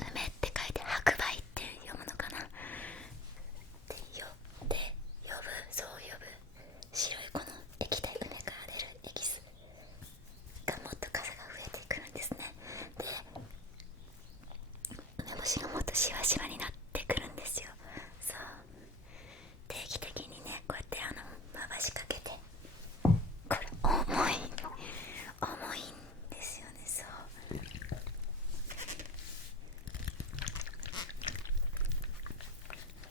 梅って書いて白梅って読むのかな。で呼ぶ、そう呼ぶ白いこの液体、梅から出るエキスがもっと数が増えてくるんですね。で梅干しがもっとシワシワになってくるんですよ。そう、定期的にね、こうやって回しかけて、これ重いんですよね。そう、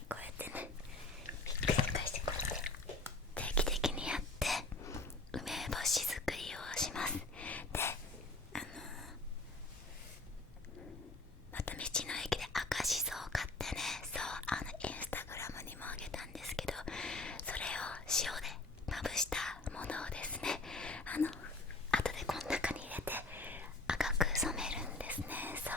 こうやってね、ひっくり返して、こうやって定期的にやって梅干し作りをします。で、また道の駅で赤しそを買ってね、そう、インスタグラムにもあげたんですけど、それを塩でまぶしたものをですね、後でこの中に入れて赤く染めるんですね。そう、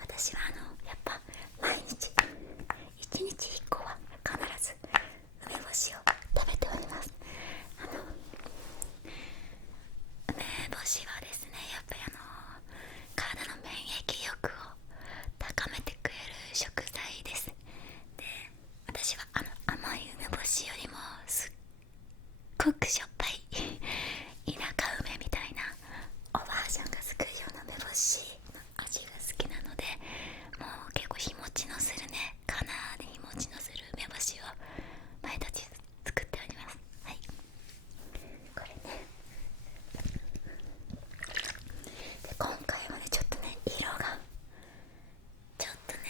私はやっぱ毎日1日1個は必ず梅干しを食べております。梅干しはですね、やっぱり体の免疫力を高めてくれる食材です。で、私は甘い梅干しよりもすっごくしょっぱい田舎梅みたいなおばあちゃんが作るような梅干しの味が好きなので、もう結構日持ちのするね、かなり日持ちのする梅干しを毎日作っております。はい、これね。で、今回はね、ちょっとね、色がちょっとね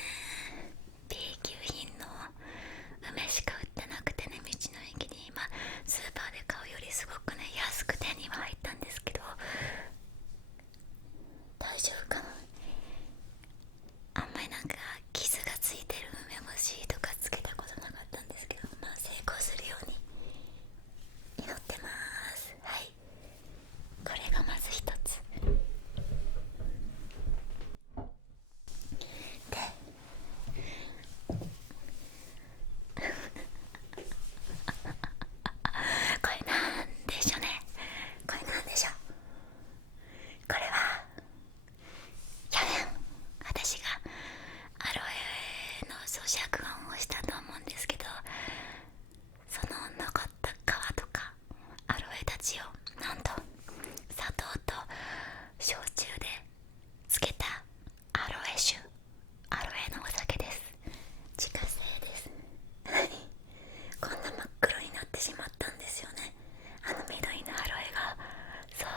B 級品の梅しか売ってなくてね、道の駅に今スーパーで買うよりすごくね安く手には入ったんですけど、大丈夫かな。あんまりなんか傷がついてる梅干しとかつけたことなかったんですけど、まあ成功するように祈ってます。はい、これがまず一つで、これなんでしょうね。これなんでしょう。これは去年私がアロエの咀嚼音をしたと思うんですけど、その残った皮とかアロエたちをなんと砂糖と焼酎で漬けたアロエ酒、アロエのお酒です。自家製です。こんな真っ黒になってしまったんですよね、緑のアロエが。そう、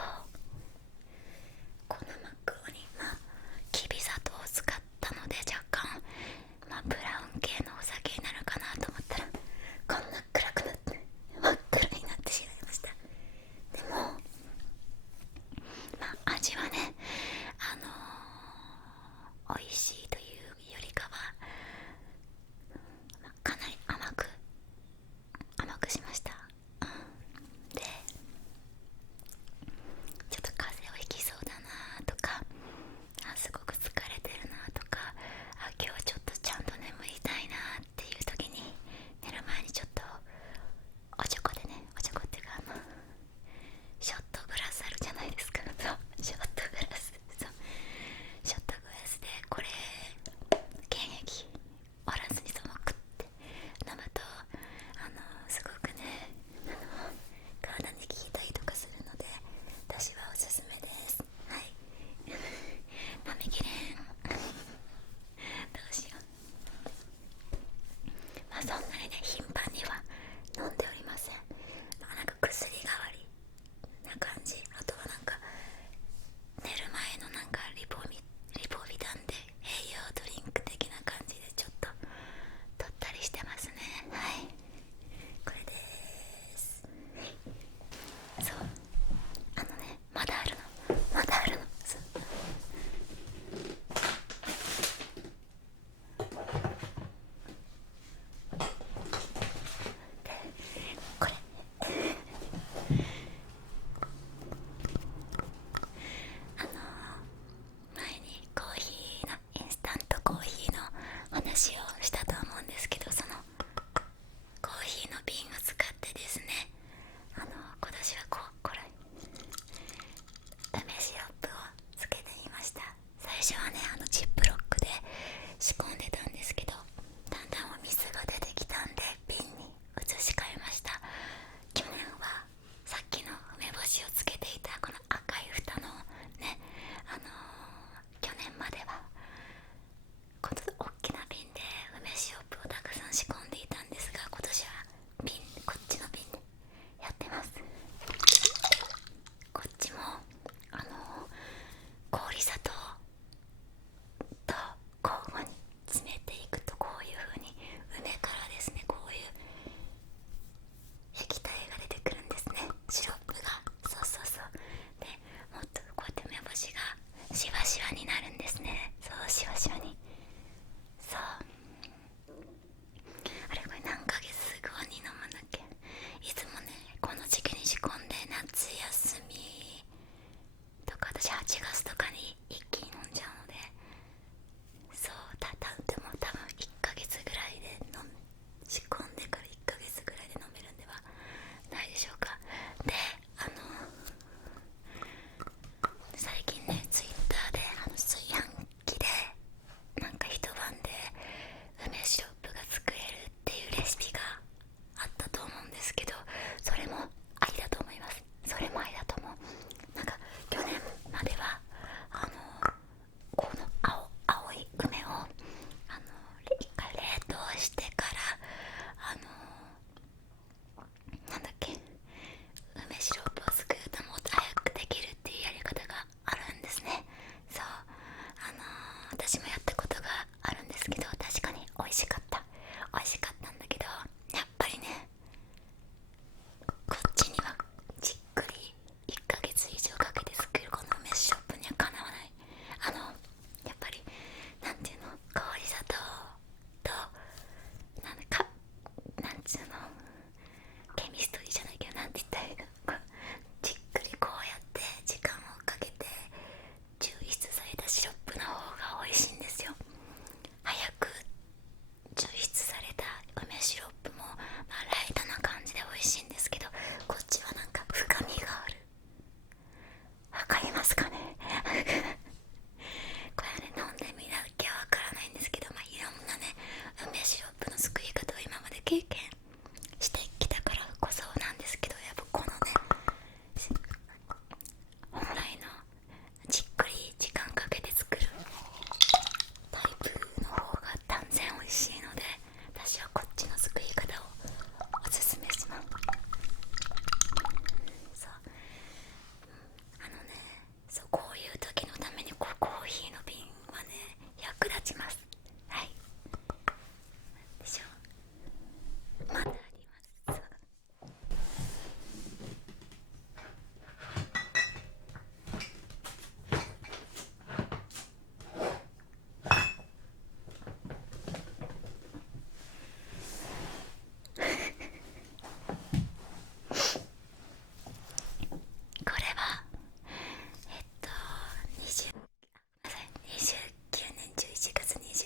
こんな真っ黒に、きび砂糖を使ったので若干、ブラウン系のお酒になるかなと思ったら、こんな暗くなって真っ黒になってしまいました。でも味はね、美味しいというよりかは、かなり甘くしました。で、ちょっと風邪をひきそうだなとか、すごく疲れてるなとか、今日はちょっとちゃんと眠りたいなっていう時に、寝る前にちょっとおちょこでね、おちょこっていうかショットグラスあるじゃないですか。そう、ショットグラス、そう、ショットグラスでこれ初はねジップロックで仕込んでたんですけど、だんだんお水が出てきたんで瓶に移し替えました。去年はさっきの梅干しをつけていたこの赤い蓋のね、去年まではこの大きな瓶で梅シロップをたくさん仕込んでいたんですが、今年はこっちの瓶でやってます。こっちも氷砂糖と交互に詰めていくと、こういう風に梅からですね、こういう液体が出てくるんですね、シロップが。そうそうそう。でもっとこうやって梅干しがシワシワになるんですね。そう、シワシワに。そう、あれこれ何ヶ月後に飲むんだっけ。いつもねこの時期に仕込んで、夏休みとか私8月とかに一気に飲んじゃうので、そうでも多分1ヶ月ぐらいで仕込んでから1ヶ月ぐらいで飲めるんではないでしょうか。で最近ねツイッターで炊飯器でなんか一晩で梅シロップが作れるっていうレシピがあったと思うんですけど、それもありだと思います。それもありだと思う。なんか去年まではこの青い梅を一回冷凍してからなんだっけ、梅シロップを作るともっと早くできるっていうやり方があるんですね。そう、私もやったことがあるんですけど、確かに美味しかったんだけど、やっぱりねこっちにはじっくり1ヶ月以上かけて作るこの梅シロップにはかなわない。やっぱりなんていうの、氷砂糖となんつうの、ケミストリーじゃないけど、なんて言ったらいいの、じっくりこうやって時間をかけて抽出されたシロップの方が美味しいんですよ。早く抽出された梅シロップも、ライトな感じで美味しいんですけど、こっちはなんか深みがある。わかりますかねこれね飲んでみなきゃわからないんですけど、いろんなね梅シロップの作り方を今まで経験してきたからこそなんですけど、やっぱこのね本来のじっくり時間かけて作るタイプの方が断然美味しいので、私はこっちの作り方をおすすめします。そう、そう、こういう時のためにコーヒーの瓶はね役立ちます。はい、でしょ。まだあります。これは20 29年11月29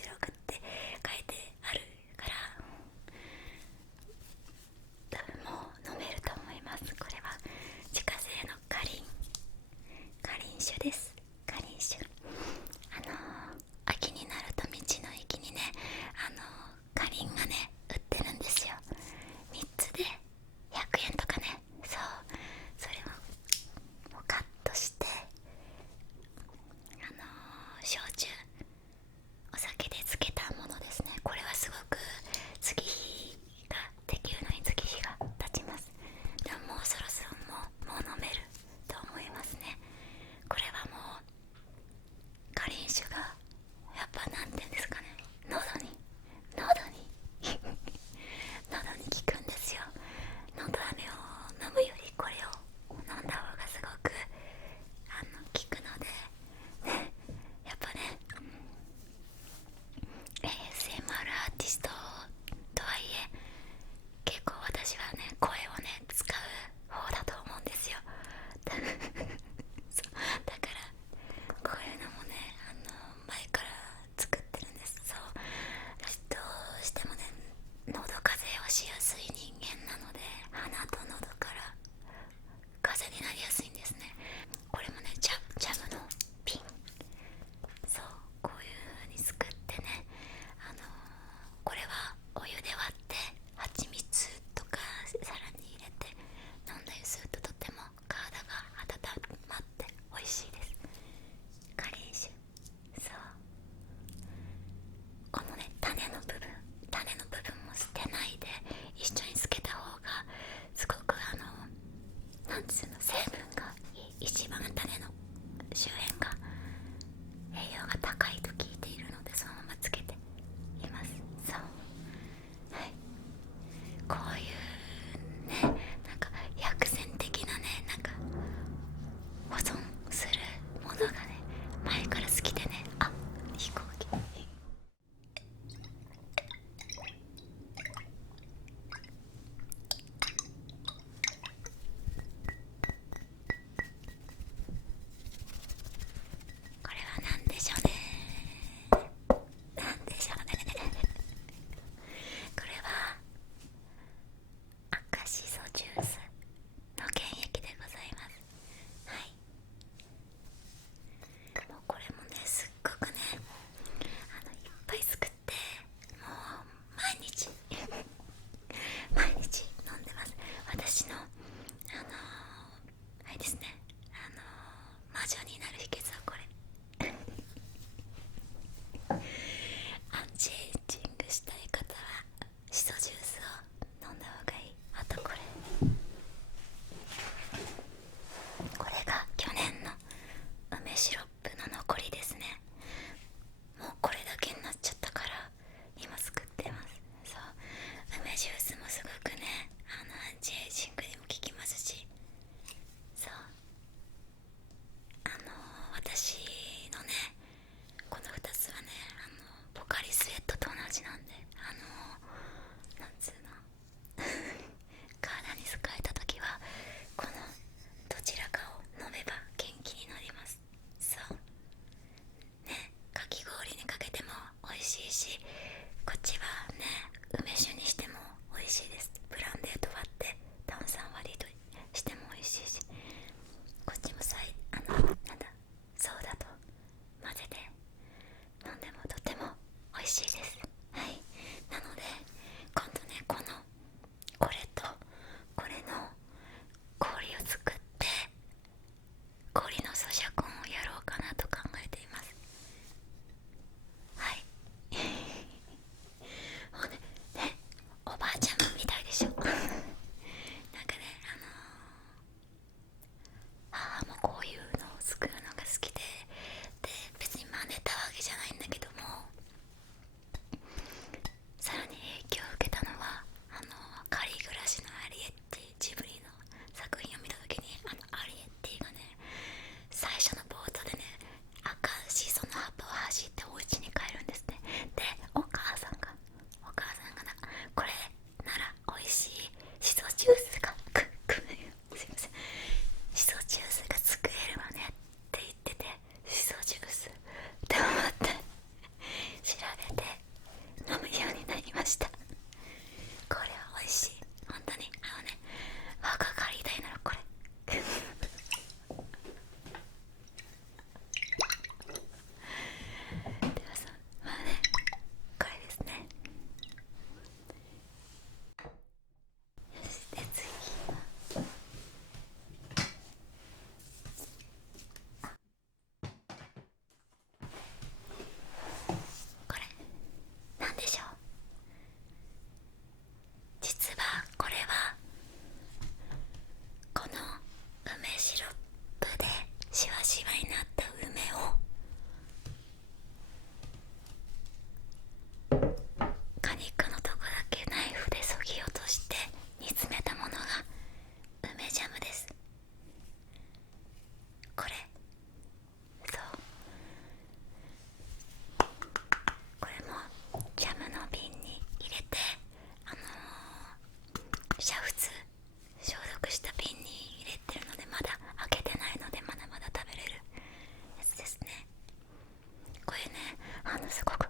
すごく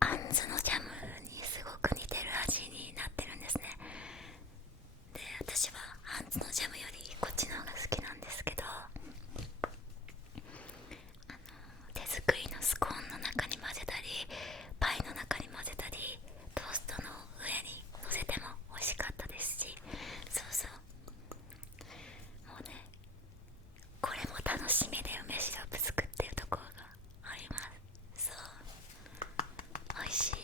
あんずのジャムにすごく似てる味になってるんですね。で、私はあんずのジャムよりこっちの方が好きなんですけど、手作りのスコーンの中に混ぜたりパイの中に混ぜたりトーストの上に乗せても美味しかったですし、そうそう、もうね、これも楽しみで梅シロップ作ってるところがあります。そう、美味しい。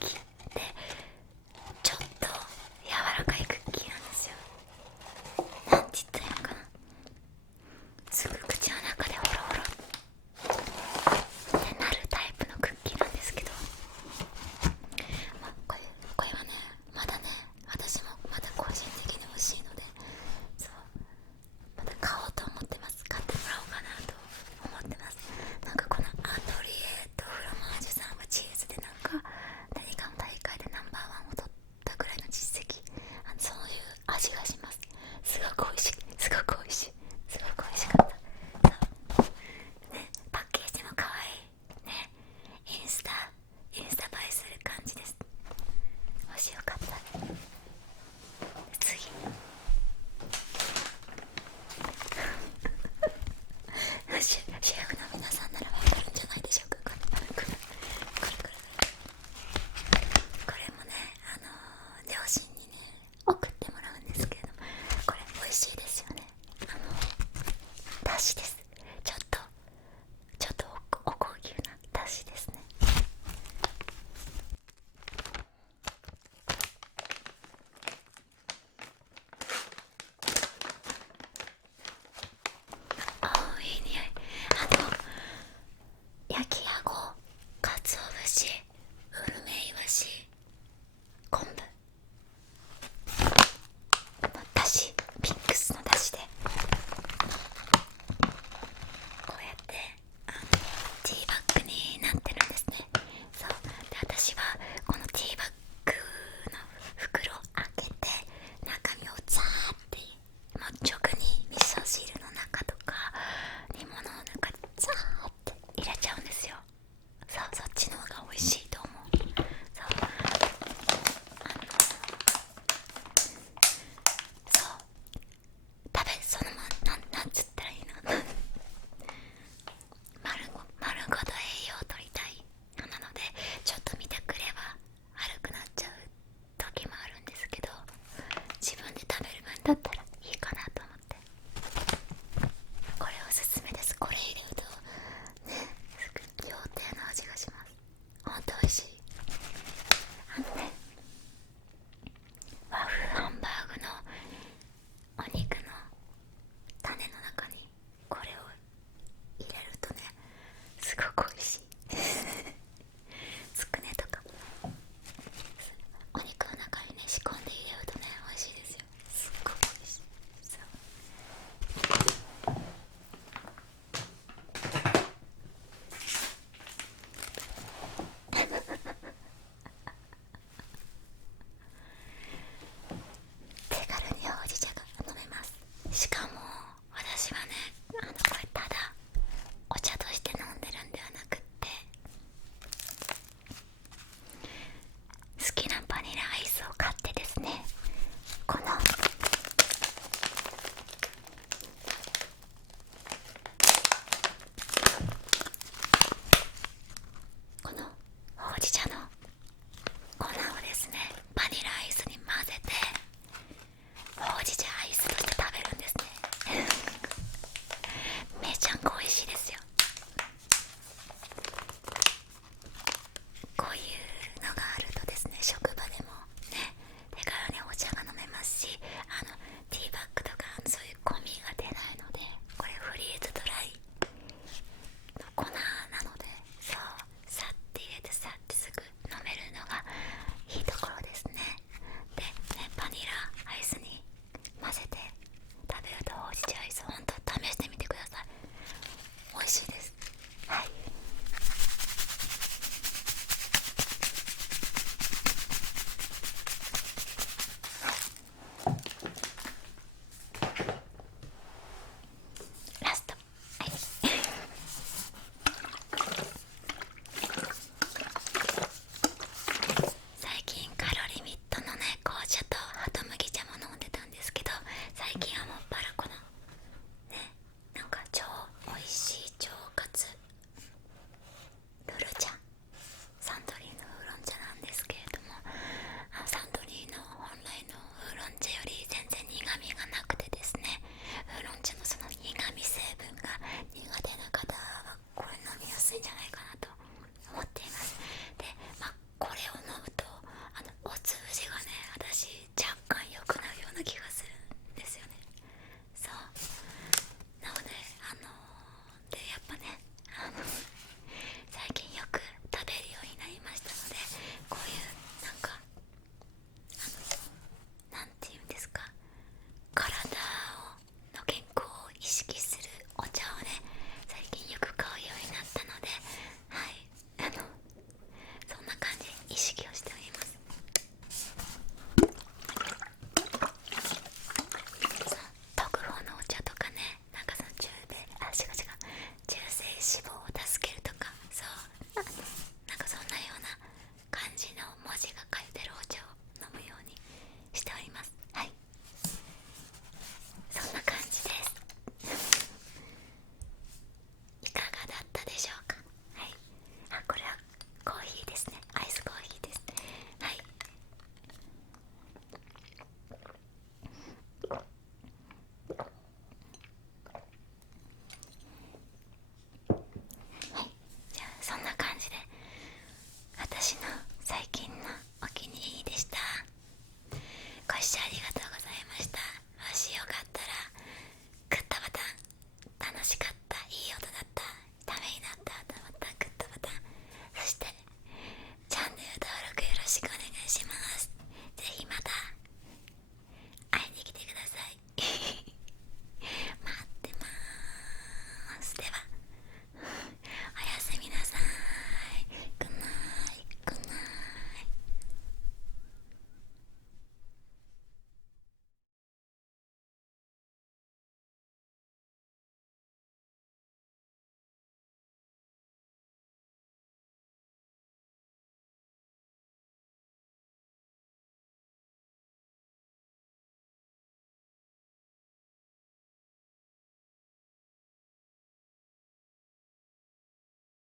き